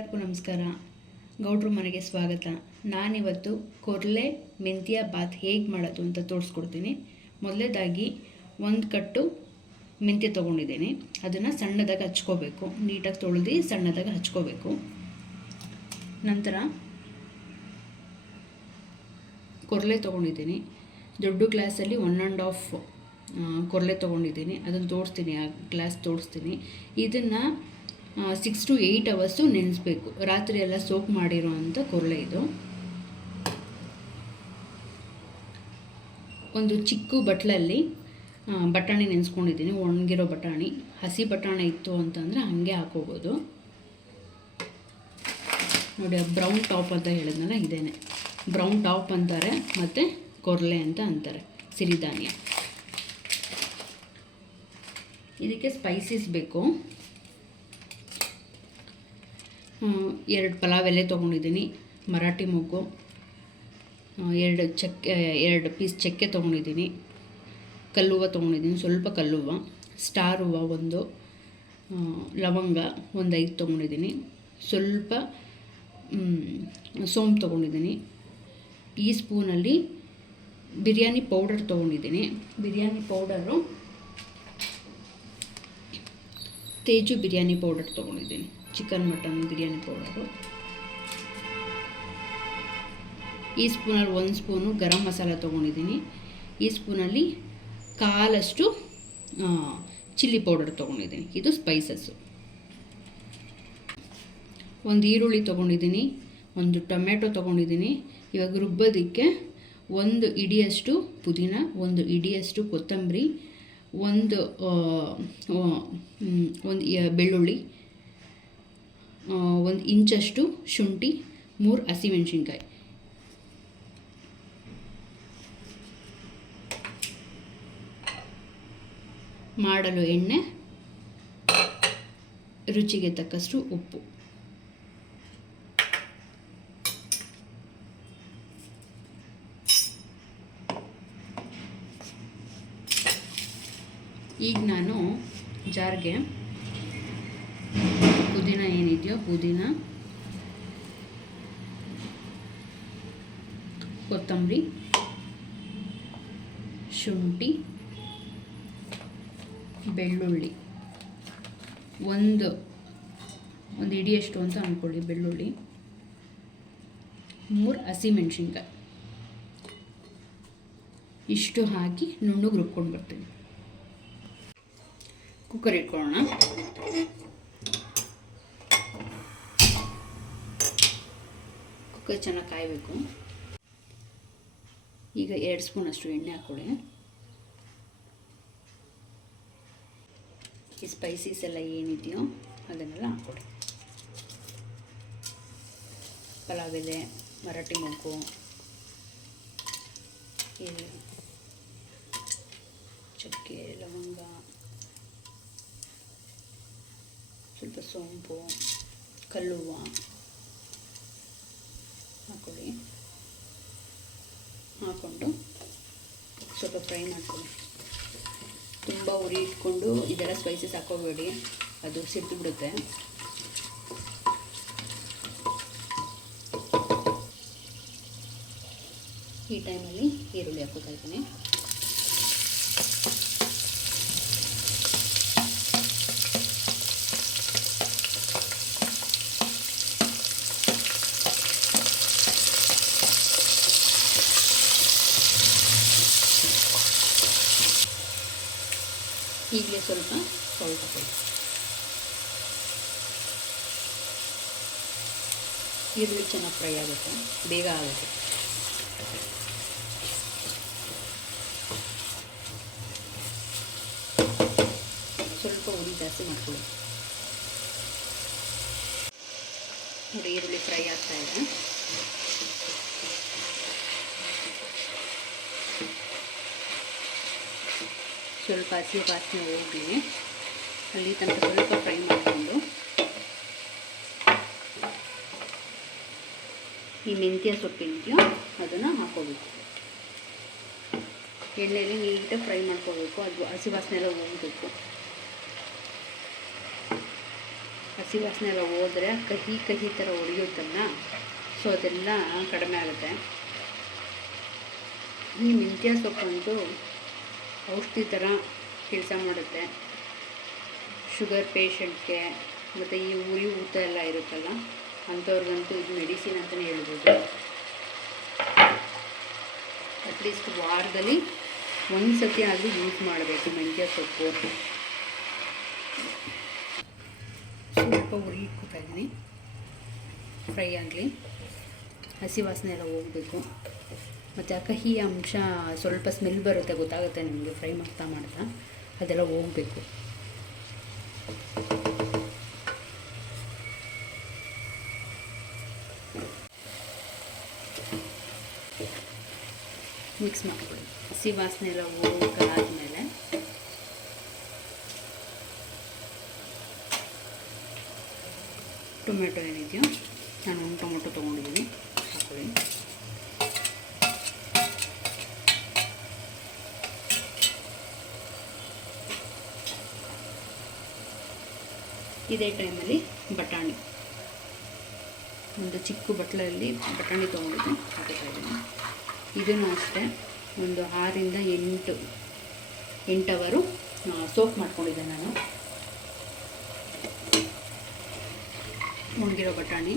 ಎಲ್ಲರಿಗೂ ನಮಸ್ಕಾರ. ಗೌಡ್ರ ಮನೆಗೆ ಸ್ವಾಗತ. ನಾನಿವತ್ತು ಕೊರ್ಲೆ ಮೆಂತ್ಯ ಬಾತ್ ಹೇಗೆ ಮಾಡೋದು ಅಂತ ತೋರಿಸ್ಕೊಡ್ತೀನಿ. ಮೊದಲೇದಾಗಿ ಒಂದು ಕಟ್ಟು ಮೆಂತ್ಯ ತೊಗೊಂಡಿದ್ದೀನಿ. ಅದನ್ನು ಸಣ್ಣದಾಗಿ ಹಚ್ಕೋಬೇಕು. ನೀಟಾಗಿ ತೊಳೆದು ಸಣ್ಣದಾಗಿ ಹಚ್ಕೋಬೇಕು. ನಂತರ ಕೊರ್ಲೆ ತೊಗೊಂಡಿದ್ದೀನಿ. ದೊಡ್ಡ ಗ್ಲಾಸಲ್ಲಿ 1.5 ಕೊರ್ಲೆ ತೊಗೊಂಡಿದ್ದೀನಿ. ಅದನ್ನು ತೋರಿಸ್ತೀನಿ, ಆ ಗ್ಲಾಸ್ ತೋರಿಸ್ತೀನಿ. ಇದನ್ನು 6 to 8 ಅವರ್ಸು ನೆನೆಸ್ಬೇಕು. ರಾತ್ರಿ ಎಲ್ಲ ಸೋಪ್ ಮಾಡಿರೋ ಅಂಥ ಕೊರ್ಲೆ ಇದು. ಒಂದು ಚಿಕ್ಕ ಬಟ್ಲಲ್ಲಿ ಬಟಾಣಿ ನೆನೆಸ್ಕೊಂಡಿದ್ದೀನಿ. ಒಣಗಿರೋ ಬಟಾಣಿ. ಹಸಿ ಬಟಾಣಿ ಇತ್ತು ಅಂತಂದರೆ ಹಾಗೆ ಹಾಕೋಬೋದು. ನೋಡಿ, ಬ್ರೌನ್ ಟಾಪ್ ಅಂತ ಹೇಳಿದ್ನಲ್ಲ, ಇದೇನೆ ಬ್ರೌನ್ ಟಾಪ್ ಅಂತಾರೆ, ಮತ್ತು ಕೊರ್ಲೆ ಅಂತ ಅಂತಾರೆ, ಸಿರಿಧಾನ್ಯ. ಇದಕ್ಕೆ ಸ್ಪೈಸಸ್ ಬೇಕು. 2 ಪಲಾವ್ ಎಲೆ ತೊಗೊಂಡಿದ್ದೀನಿ, ಮರಾಠಿ ಮೊಗ್ಗು, 2 ಪೀಸ್ ಚಕ್ಕೆ ತೊಗೊಂಡಿದ್ದೀನಿ, ಕಲ್ಲುವ ತೊಗೊಂಡಿದ್ದೀನಿ, ಸ್ವಲ್ಪ ಕಲ್ಲುವ, ಸ್ಟಾರ್ ಹೂವು 1, ಲವಂಗ 5 ತೊಗೊಂಡಿದ್ದೀನಿ, ಸ್ವಲ್ಪ ಸೋಂಪು ತೊಗೊಂಡಿದ್ದೀನಿ. ಈ ಸ್ಪೂನಲ್ಲಿ ಬಿರಿಯಾನಿ ಪೌಡರ್ ತೊಗೊಂಡಿದ್ದೀನಿ. ಬಿರಿಯಾನಿ ಪೌಡರು ತೇಜು ಬಿರಿಯಾನಿ ಪೌಡರ್ ತೊಗೊಂಡಿದ್ದೀನಿ, ಚಿಕನ್ ಮಟನ್ ಬಿರಿಯಾನಿ ಪೌಡರು. ಈ ಸ್ಪೂನಲ್ಲಿ 1 ಸ್ಪೂನು ಗರಂ ಮಸಾಲ ತೊಗೊಂಡಿದ್ದೀನಿ. ಈ ಸ್ಪೂನಲ್ಲಿ 1/4 ಚಿಲ್ಲಿ ಪೌಡರ್ ತೊಗೊಂಡಿದ್ದೀನಿ. ಇದು ಸ್ಪೈಸಸ್ಸು. 1 ಈರುಳ್ಳಿ ತೊಗೊಂಡಿದ್ದೀನಿ, 1 ಟೊಮೆಟೊ ತೊಗೊಂಡಿದ್ದೀನಿ. ಇವಾಗ ರುಬ್ಬೋದಕ್ಕೆ 1 ಇಡಿಯಷ್ಟು ಪುದೀನ, 1 ಇಡಿಯಷ್ಟು ಕೊತ್ತಂಬರಿ, 1 ಬೆಳ್ಳುಳ್ಳಿ, 1 ಇಂಚಷ್ಟು ಶುಂಠಿ, 3 ಹಸಿಮೆಣಸಿನ್ಕಾಯಿ. ಮಾಡಲು ಎಣ್ಣೆ, ರುಚಿಗೆ ತಕ್ಕಷ್ಟು ಉಪ್ಪು. ಈಗ ನಾನು ಜಾರ್ಗೆ ಪುದೀನ ಏನಿದೆಯೋ, ಪುದೀನ, ಕೊತ್ತಂಬರಿ, ಶುಂಠಿ, ಬೆಳ್ಳುಳ್ಳಿ, ಒಂದು ಇಡಿಯಷ್ಟು ಅಂತ ಅಂದ್ಕೊಳ್ಳಿ ಬೆಳ್ಳುಳ್ಳಿ, 3 ಹಸಿಮೆಣಸಿನ್ಕಾಯಿ, ಇಷ್ಟು ಹಾಕಿ ನುಣ್ಣಗೆ ರುಬ್ಕೊಂಡು ಬರ್ತೀನಿ. ಕುಕ್ಕರ್ ಇಟ್ಕೊಳ್ಳೋಣ. ಕುಕ್ಕರ್ ಚೆನ್ನಾಗಿ ಕಾಯಬೇಕು. ಈಗ 2 ಸ್ಪೂನ್ ಅಷ್ಟು ಎಣ್ಣೆ ಹಾಕ್ಕೊಳ್ಳಿ. ಈ ಸ್ಪೈಸಸ್ ಎಲ್ಲ ಏನಿದೆಯೋ ಅದನ್ನೆಲ್ಲ ಹಾಕ್ಕೊಳ್ಳಿ. ಪಲಾವ್ ಎಲೆ, ಮರಾಠಿ ಮೊಗ್ಗು, ಚಕ್ಕೆ, ಲವಂಗ, ಸ್ವಲ್ಪ ಸೋಂಪು, ಕಲ್ಲುವ ಹಾಕ್ಕೊಳ್ಳಿ. ಹಾಕ್ಕೊಂಡು ಸ್ವಲ್ಪ ಫ್ರೈ ಮಾಡ್ಕೊಳ್ಳಿ. ತುಂಬ ಉರಿ ಇಟ್ಕೊಂಡು ಇದೆಲ್ಲ ಸ್ಪೈಸಸ್ ಹಾಕೋಬೇಡಿ, ಅದು ಸಿಟ್ಟು ಬಿಡುತ್ತೆ. ಈ ಟೈಮಲ್ಲಿ ಈರುಳ್ಳಿ ಹಾಕೋತಾ ಇದ್ದೀನಿ. ಈಗಲೇ ಸ್ವಲ್ಪ ಸಾಲ್ಟ್ ಹಾಕೊಳ್ಳಿ. ಈರುಳ್ಳಿ ಚೆನ್ನಾಗಿ ಫ್ರೈ ಆಗುತ್ತೆ, ಬೇಗ ಆಗುತ್ತೆ. ಸ್ವಲ್ಪ ಉರಿ ಜಾಸ್ತಿ ಮಾಡ್ಕೊಳ್ಳಿ. ನೋಡಿ, ಈರುಳ್ಳಿ ಫ್ರೈ ಆಗ್ತಾ ಇದೆ. ಸ್ವಲ್ಪ ಹಸಿ ವಾಸನೆ ಹೋಗಲಿ, ಅಲ್ಲಿ ತನಕ ಸ್ವಲ್ಪ ಫ್ರೈ ಮಾಡಿಕೊಂಡು ಈ ಮೆಂತ್ಯ ಸೊಪ್ಪಿದೆಯೋ ಅದನ್ನು ಹಾಕೋಬೇಕು. ಎಣ್ಣೆಯಲ್ಲಿ ನೀಟಾಗಿ ಫ್ರೈ ಮಾಡ್ಕೋಬೇಕು. ಅದು ಹಸಿ ವಾಸನೆ ಎಲ್ಲ ಹೋಗಬೇಕು. ಹಸಿ ವಾಸನೆ ಎಲ್ಲ ಹೋದರೆ ಕಹಿ ಕಹಿ ಥರ ಉರಿಯುತ್ತಲ್ಲ, ಸೊ ಅದೆಲ್ಲ ಕಡಿಮೆ ಆಗುತ್ತೆ. ಈ ಮೆಂತ್ಯ ಸೊಪ್ಪಂತೂ ಔಷಧಿ ಥರ ಕೆಲಸ ಮಾಡುತ್ತೆ. ಶುಗರ್ ಪೇಷಂಟ್ಗೆ ಮತ್ತು ಈ ಉರಿ ಊತ ಎಲ್ಲ ಇರುತ್ತಲ್ಲ ಅಂಥವ್ರಿಗಂತೂ ಇದು ಮೆಡಿಸಿನ್ ಅಂತಲೇ ಹೇಳ್ಬೋದು. ಅಟ್ಲೀಸ್ಟ್ ವಾರದಲ್ಲಿ ಒಂದು ಸತಿ ಆದರೂ ಯೂಸ್ ಮಾಡಬೇಕು ಮೆಂತ್ಯ ಸೊಪ್ಪು. ಸ್ವಲ್ಪ ಉರಿ ಇಟ್ಕೊತಾ ಇದ್ದೀನಿ, ಫ್ರೈ ಆಗಲಿ, ಹಸಿ ವಾಸನೆ ಎಲ್ಲ ಹೋಗಬೇಕು. ಮತ್ತು ಆ ಕಹಿ ಅಂಶ ಸ್ವಲ್ಪ ಸ್ಮೆಲ್ ಬರುತ್ತೆ, ಗೊತ್ತಾಗುತ್ತೆ ನಿಮಗೆ ಫ್ರೈ ಮಾಡ್ತಾ ಮಾಡ್ತಾ, ಅದೆಲ್ಲ ಹೋಗಬೇಕು. ಮಿಕ್ಸ್ ಮಾಡ್ಕೊಳ್ಳಿ. ಹಸಿ ವಾಸನೆ ಎಲ್ಲ ಹೋಗಾದ್ಮೇಲೆ ಟೊಮೆಟೊ ಏನಿದೆಯೋ, ನಾನು ಒಂದು ಟೊಮೆಟೊ ತೊಗೊಂಡಿದ್ದೀನಿ, ಹಾಕೊಳ್ಳಿ. ಇದೇ ಟೈಮಲ್ಲಿ ಬಟಾಣಿ, ಒಂದು ಚಿಕ್ಕ ಬಟ್ಲಲ್ಲಿ ಬಟಾಣಿ ತೊಗೊಂಡಿದ್ದೆ, ಹಾಕ್ತಾ ಇದ್ದೀನಿ. ಇದನ್ನು ಅಷ್ಟೇ ಒಂದು 6 ರಿಂದ 8 ಅವರು ಸೋಕ್ ಮಾಡ್ಕೊಂಡಿದ್ದೆ ನಾನು. ಒಣಗಿರೋ ಬಟಾಣಿ,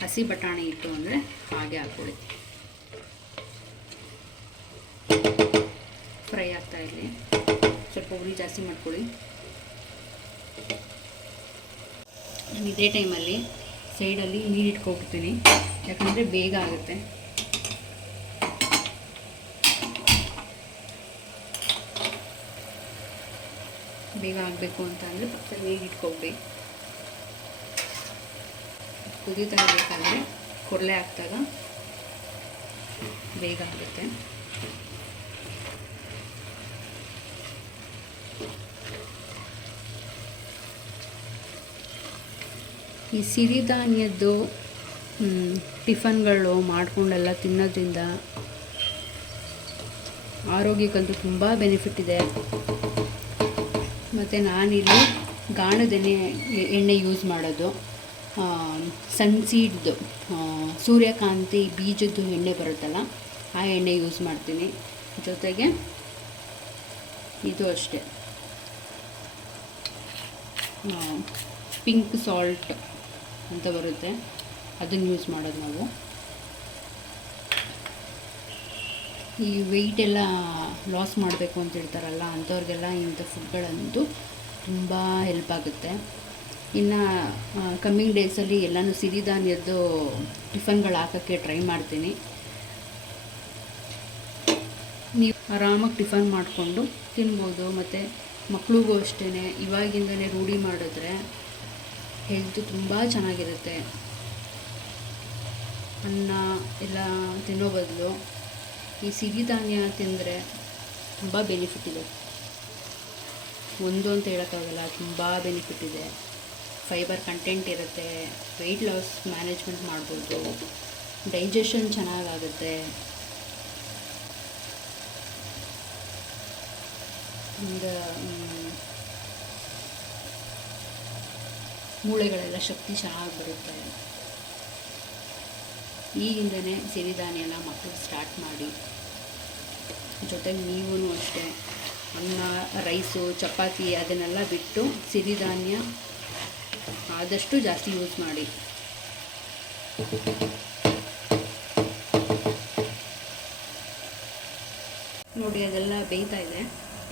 ಹಸಿ ಬಟಾಣಿ ಇತ್ತು ಅಂದರೆ ಹಾಗೆ ಹಾಕ್ಕೊಳ್ಳಿ. ಫ್ರೈ ಆಗ್ತಾ ಇರಲಿ, ಸ್ವಲ್ಪ ಉರಿ ಜಾಸ್ತಿ ಮಾಡ್ಕೊಳ್ಳಿ. ಇದೇ ಟೈಮಲ್ಲಿ ಸೈಡಲ್ಲಿ ನೀರು ಇಟ್ಕೊಬಿಡ್ತೀನಿ, ಯಾಕಂದರೆ ಬೇಗ ಆಗುತ್ತೆ. ಬೇಗ ಆಗಬೇಕು ಅಂತ ಅಂದರೆ ಪಕ್ಕದಲ್ಲಿ ನೀರು ಇಟ್ಕೊಬಿಡಿ. ಕುದೀತಾ ಇರಬೇಕಾದ್ರೆ ಕೊರಲೆ ಹಾಕಿದಾಗ ಬೇಗ ಆಗುತ್ತೆ. ಈ ಸಿರಿಧಾನ್ಯದ್ದು ಟಿಫನ್ಗಳು ಮಾಡಿಕೊಂಡೆಲ್ಲ ತಿನ್ನೋದ್ರಿಂದ ಆರೋಗ್ಯಕ್ಕಂತೂ ತುಂಬ ಬೆನಿಫಿಟ್ ಇದೆ. ಮತ್ತು ನಾನಿಲ್ಲಿ ಗಾಣದ ಎಣ್ಣೆ ಯೂಸ್ ಮಾಡೋದು, ಸನ್ಸೀಡ್ದು ಸೂರ್ಯಕಾಂತಿ ಬೀಜದ್ದು ಎಣ್ಣೆ ಬರುತ್ತಲ್ಲ ಆ ಎಣ್ಣೆ ಯೂಸ್ ಮಾಡ್ತೀನಿ. ಜೊತೆಗೆ ಇದು ಅಷ್ಟೇ, ಪಿಂಕ್ ಸಾಲ್ಟ್ ಅಂತ ಬರುತ್ತೆ, ಅದನ್ನು ಯೂಸ್ ಮಾಡೋದು ನಾವು. ಈ ವೆಯ್ಟ್ ಎಲ್ಲ ಲಾಸ್ ಮಾಡಬೇಕು ಅಂತ ಹೇಳ್ತಾರಲ್ಲ ಅಂಥವ್ರಿಗೆಲ್ಲ ಇಂಥ ಫುಡ್ಗಳಂತೂ ತುಂಬ ಹೆಲ್ಪ್ ಆಗುತ್ತೆ. ಇನ್ನು ಕಮ್ಮಿಂಗ್ ಡೇಸಲ್ಲಿ ಎಲ್ಲನೂ ಸಿರಿಧಾನ್ಯದ್ದು ಟಿಫನ್ಗಳು ಹಾಕೋಕ್ಕೆ ಟ್ರೈ ಮಾಡ್ತೀನಿ. ನೀವು ಆರಾಮಾಗಿ ಟಿಫನ್ ಮಾಡಿಕೊಂಡು ತಿನ್ಬೋದು. ಮತ್ತು ಮಕ್ಳಿಗೂ ಅಷ್ಟೇ ಇವಾಗಿಂದಲೇ ರೂಢಿ ಮಾಡಿದ್ರೆ ಹೆಲ್ತು ತುಂಬ ಚೆನ್ನಾಗಿರುತ್ತೆ. ಅನ್ನ ಎಲ್ಲ ತಿನ್ನೋ ಬದಲು ಈ ಸಿರಿಧಾನ್ಯ ತಿಂದರೆ ತುಂಬ ಬೆನಿಫಿಟ್ ಇದೆ. ಒಂದು ಅಂತ ಹೇಳೋಕ್ಕಾಗಲ್ಲ, ತುಂಬ ಬೆನಿಫಿಟ್ ಇದೆ. ಫೈಬರ್ ಕಂಟೆಂಟ್ ಇರುತ್ತೆ, ವೆಯ್ಟ್ ಲಾಸ್ ಮ್ಯಾನೇಜ್ಮೆಂಟ್ ಮಾಡ್ಬೋದು, ಡೈಜೆಷನ್ ಚೆನ್ನಾಗಾಗುತ್ತೆ, ಮೂಳೆಗಳೆಲ್ಲ ಶಕ್ತಿ ಚೆನ್ನಾಗಿ ಬರುತ್ತೆ. ಈಗಿಂದನೇ ಸಿರಿಧಾನ್ಯನ ಮಕ್ಕಳು ಸ್ಟಾರ್ಟ್ ಮಾಡಿ. ಜೊತೆಗೆ ನೀವೂ ಅಷ್ಟೇ ಅನ್ನ, ರೈಸು, ಚಪಾತಿ ಅದನ್ನೆಲ್ಲ ಬಿಟ್ಟು ಸಿರಿಧಾನ್ಯ ಆದಷ್ಟು ಜಾಸ್ತಿ ಯೂಸ್ ಮಾಡಿ. ನೋಡಿ ಅದೆಲ್ಲ ಬೇಯ್ತಾ ಇದೆ.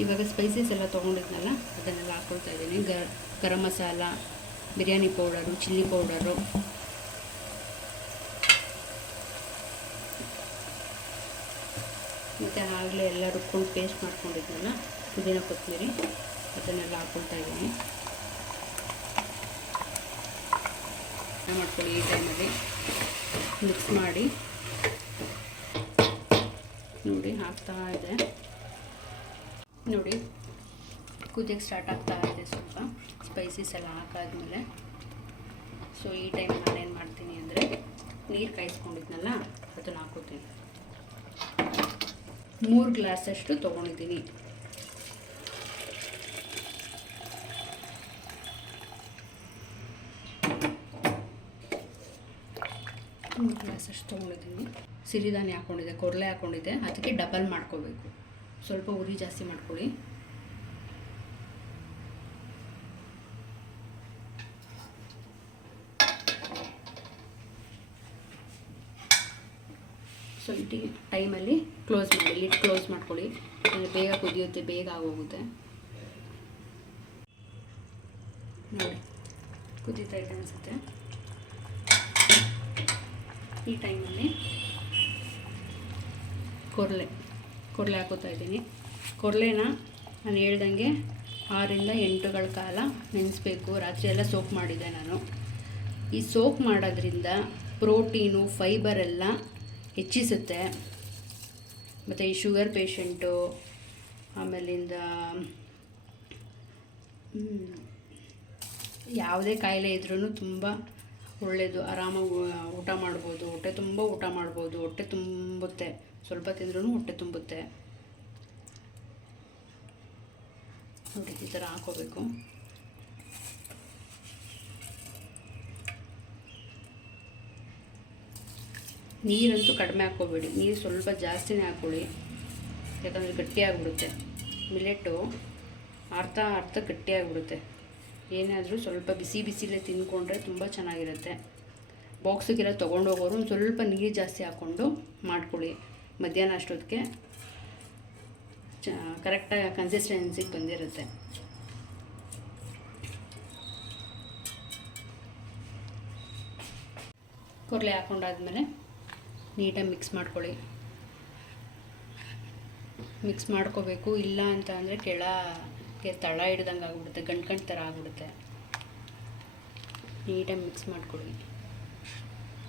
ಇವಾಗ ಸ್ಪೈಸಸ್ ಎಲ್ಲ ತೊಗೊಂಡಿದ್ನಲ್ಲ ಅದನ್ನೆಲ್ಲ ಹಾಕ್ಕೊಳ್ತಾ ಇದ್ದೀನಿ. Garam masala, biryani powder, chilli powder, ಮತ್ತು ಆಗಲೇ ಎಲ್ಲ ರುಬ್ಕೊಂಡು ಪೇಸ್ಟ್ ಮಾಡ್ಕೊಂಡಿದ್ನಲ್ಲ ಪುದೀನ, ಕೊತ್ತಂಬರಿ ಅದನ್ನೆಲ್ಲ ಹಾಕ್ಕೊಳ್ತಾ ಇದ್ದೀನಿ. ಮಾಡ್ಕೊಳ್ಳಿ. ಈ ಟೈಮಲ್ಲಿ ಮಿಕ್ಸ್ ಮಾಡಿ ನೋಡಿ ಹಾಕ್ತಾ ಇದೆ. ನೋಡಿ ಕುದಿಯೋಕ್ಕೆ ಸ್ಟಾರ್ಟ್ ಆಗ್ತಾ ಇದೆ. ಸ್ವಲ್ಪ ಸ್ಪೈಸಸ್ ಎಲ್ಲ ಹಾಕಾದ್ಮೇಲೆ ಸೊ ಈ ಟೈಮ್ ನಾನೇನು ಮಾಡ್ತೀನಿ ಅಂದರೆ ನೀರು ಕಾಯಿಸ್ಕೊಂಡಿದ್ನಲ್ಲ ಅದನ್ನು ಹಾಕೋತೀನಿ. 3 ಗ್ಲಾಸಷ್ಟು ತೊಗೊಂಡಿದ್ದೀನಿ. 1 ಗ್ಲಾಸ್ ಅಷ್ಟು ತೊಗೊಂಡಿದ್ದೀನಿ. ಸಿರಿಧಾನ್ಯ ಹಾಕ್ಕೊಂಡಿದ್ದೆ, ಕೊರಲೆ ಹಾಕ್ಕೊಂಡಿದ್ದೆ, ಅದಕ್ಕೆ ಡಬಲ್ ಮಾಡ್ಕೋಬೇಕು. ಸ್ವಲ್ಪ ಉರಿ ಜಾಸ್ತಿ ಮಾಡ್ಕೊಳ್ಳಿ. ಸ್ವಲ್ಪ ಟೈಮಲ್ಲಿ ಕ್ಲೋಸ್ ಮಾಡಿ, ಲಿಡ್ ಕ್ಲೋಸ್ ಮಾಡ್ಕೊಳ್ಳಿ. ಬೇಗ ಕುದಿಯುತ್ತೆ, ಬೇಗ ಆಗೋಗುತ್ತೆ. ನೋಡಿ ಕುದೀತಾ ಇದೆ ಅನಿಸುತ್ತೆ. ಈ ಟೈಮಲ್ಲಿ ಕೊರಲೆ ಹಾಕೋತಾ ಇದ್ದೀನಿ. ಕೊರಲೆನ ನಾನು ಹೇಳ್ದಂಗೆ 6 ರಿಂದ 8 ಕಾಲ ನೆನೆಸ್ಬೇಕು. ರಾತ್ರಿ ಎಲ್ಲ ಸೋಕ್ ಮಾಡಿದ್ದೆ ನಾನು. ಈ ಸೋಕ್ ಮಾಡೋದ್ರಿಂದ ಪ್ರೋಟೀನು, ಫೈಬರ್ ಎಲ್ಲ ಹೆಚ್ಚಿಸುತ್ತೆ. ಮತ್ತು ಈ ಶುಗರ್ ಪೇಷಂಟು, ಆಮೇಲಿಂದ ಯಾವುದೇ ಕಾಯಿಲೆ ಇದ್ರೂ ತುಂಬ ಒಳ್ಳೆಯದು. ಆರಾಮಾಗಿ ಊಟ ಮಾಡ್ಬೋದು, ಹೊಟ್ಟೆ ತುಂಬ ಊಟ ಮಾಡ್ಬೋದು. ಹೊಟ್ಟೆ ತುಂಬುತ್ತೆ, ಸ್ವಲ್ಪ ತಿಂದ್ರೂ ಹೊಟ್ಟೆ ತುಂಬುತ್ತೆ. ನೋಡಿ ಈ ಥರ ಹಾಕೋಬೇಕು. ನೀರಂತೂ ಕಡಿಮೆ ಹಾಕ್ಕೋಬೇಡಿ, ನೀರು ಸ್ವಲ್ಪ ಜಾಸ್ತಿನೇ ಹಾಕ್ಕೊಳ್ಳಿ. ಯಾಕಂದರೆ ಗಟ್ಟಿಯಾಗಿಬಿಡುತ್ತೆ. ಮಿಲೆಟು ಅರ್ಧ ಗಟ್ಟಿಯಾಗಿಬಿಡುತ್ತೆ. ಏನಾದರೂ ಸ್ವಲ್ಪ ಬಿಸಿಲೇ ತಿಂದ್ಕೊಂಡ್ರೆ ತುಂಬ ಚೆನ್ನಾಗಿರುತ್ತೆ. ಬಾಕ್ಸಿಗೆಲ್ಲ ತೊಗೊಂಡೋಗೋರು ಒಂದು ಸ್ವಲ್ಪ ನೀರು ಜಾಸ್ತಿ ಹಾಕ್ಕೊಂಡು ಮಾಡ್ಕೊಳ್ಳಿ. ಮಧ್ಯಾಹ್ನ ಅಷ್ಟೊತ್ತಿಗೆ ಕರೆಕ್ಟಾಗಿ ಕನ್ಸಿಸ್ಟೆನ್ಸಿಗೆ ಬಂದಿರುತ್ತೆ. ಕೊರಲೆ ಹಾಕ್ಕೊಂಡಾದ್ಮೇಲೆ ನೀಟಾಗಿ ಮಿಕ್ಸ್ ಮಾಡ್ಕೊಳ್ಳಿ. ಮಿಕ್ಸ್ ಮಾಡ್ಕೋಬೇಕು. ಇಲ್ಲ ಅಂತ ಅಂದರೆ ಕೆಳಗೆ ತಳ ಹಿಡ್ದಂಗೆ ಆಗಿಬಿಡುತ್ತೆ, ಗಂಟು ಥರ ಆಗಿಬಿಡುತ್ತೆ. ನೀಟಾಗಿ ಮಿಕ್ಸ್ ಮಾಡ್ಕೊಳ್ಳಿ.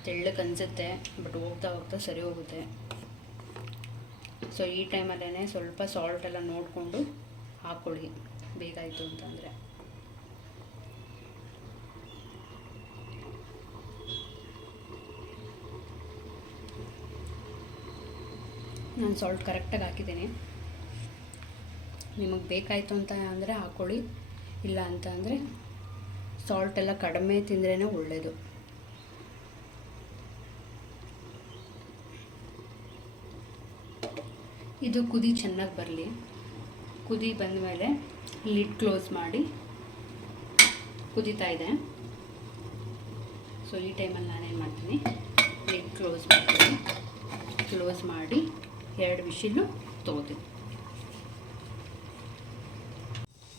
ತೆಳ್ಳಗೆ ಅನಿಸುತ್ತೆ, ಬಟ್ ಹೋಗ್ತಾ ಸರಿ ಹೋಗುತ್ತೆ. ಸೊ ಈ ಟೈಮಲ್ಲೇ ಸ್ವಲ್ಪ ಸಾಲ್ಟ್ ಎಲ್ಲ ನೋಡಿಕೊಂಡು ಹಾಕ್ಕೊಳ್ಳಿ, ಬೇಕಾಯಿತು ಅಂತಂದರೆ. ನಾನು ಸಾಲ್ಟ್ ಕರೆಕ್ಟಾಗಿ ಹಾಕಿದ್ದೀನಿ. ನಿಮಗೆ ಬೇಕಾಯಿತು ಅಂತ ಅಂದರೆ ಹಾಕ್ಕೊಳ್ಳಿ, ಇಲ್ಲ ಅಂತ ಅಂದರೆ ಸಾಲ್ಟ್ ಎಲ್ಲ ಕಡಿಮೆ ತಿಂದ್ರೇ ಒಳ್ಳೆಯದು. ಇದು ಕುದಿ ಚೆನ್ನಾಗಿ ಬರಲಿ. ಕುದಿ ಬಂದ ಮೇಲೆ ಲಿಡ್ ಕ್ಲೋಸ್ ಮಾಡಿ. ಕುದೀತಾ ಇದೆ. ಸೊ ಈ ಟೈಮಲ್ಲಿ ನಾನೇನು ಮಾಡ್ತೀನಿ, ಲಿಡ್ ಕ್ಲೋಸ್ ಮಾಡ್ತೀನಿ. ಕ್ಲೋಸ್ ಮಾಡಿ 2 ವಿಷಿಲು ತೊಗೋತೀನಿ.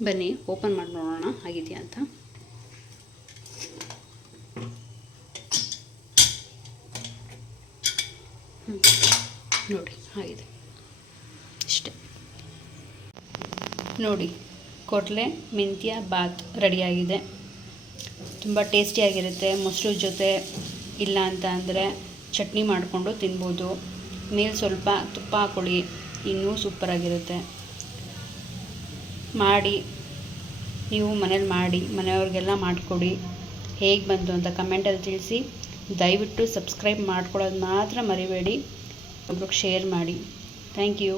ಬನ್ನಿ ಓಪನ್ ಮಾಡಿ ನೋಡೋಣ ಆಗಿದೆಯಾ ಅಂತ. ನೋಡಿ ಆಗಿದೆ, ಇಷ್ಟೇ. ನೋಡಿ ಕೊರಲೆ ಮೆಂತ್ಯ ಬಾತ್ ರೆಡಿಯಾಗಿದೆ. ತುಂಬ ಟೇಸ್ಟಿಯಾಗಿರುತ್ತೆ. ಮೊಸರು ಜೊತೆ, ಇಲ್ಲ ಅಂತ ಅಂದರೆ ಚಟ್ನಿ ಮಾಡಿಕೊಂಡು ತಿನ್ಬೋದು. ಮೇಲೆ ಸ್ವಲ್ಪ ತುಪ್ಪ ಹಾಕ್ಕೊಳ್ಳಿ, ಇನ್ನೂ ಸೂಪರಾಗಿರುತ್ತೆ. ಮಾಡಿ, ನೀವು ಮನೇಲಿ ಮಾಡಿ ಮನೆಯವ್ರಿಗೆಲ್ಲ ಮಾಡಿಕೊಡಿ. ಹೇಗೆ ಬಂತು ಅಂತ ಕಮೆಂಟಲ್ಲಿ ತಿಳಿಸಿ. ದಯವಿಟ್ಟು ಸಬ್ಸ್ಕ್ರೈಬ್ ಮಾಡ್ಕೊಳ್ಳೋದು ಮಾತ್ರ ಮರಿಬೇಡಿ. ಒಬ್ರಿಗೆ ಶೇರ್ ಮಾಡಿ. Thank you.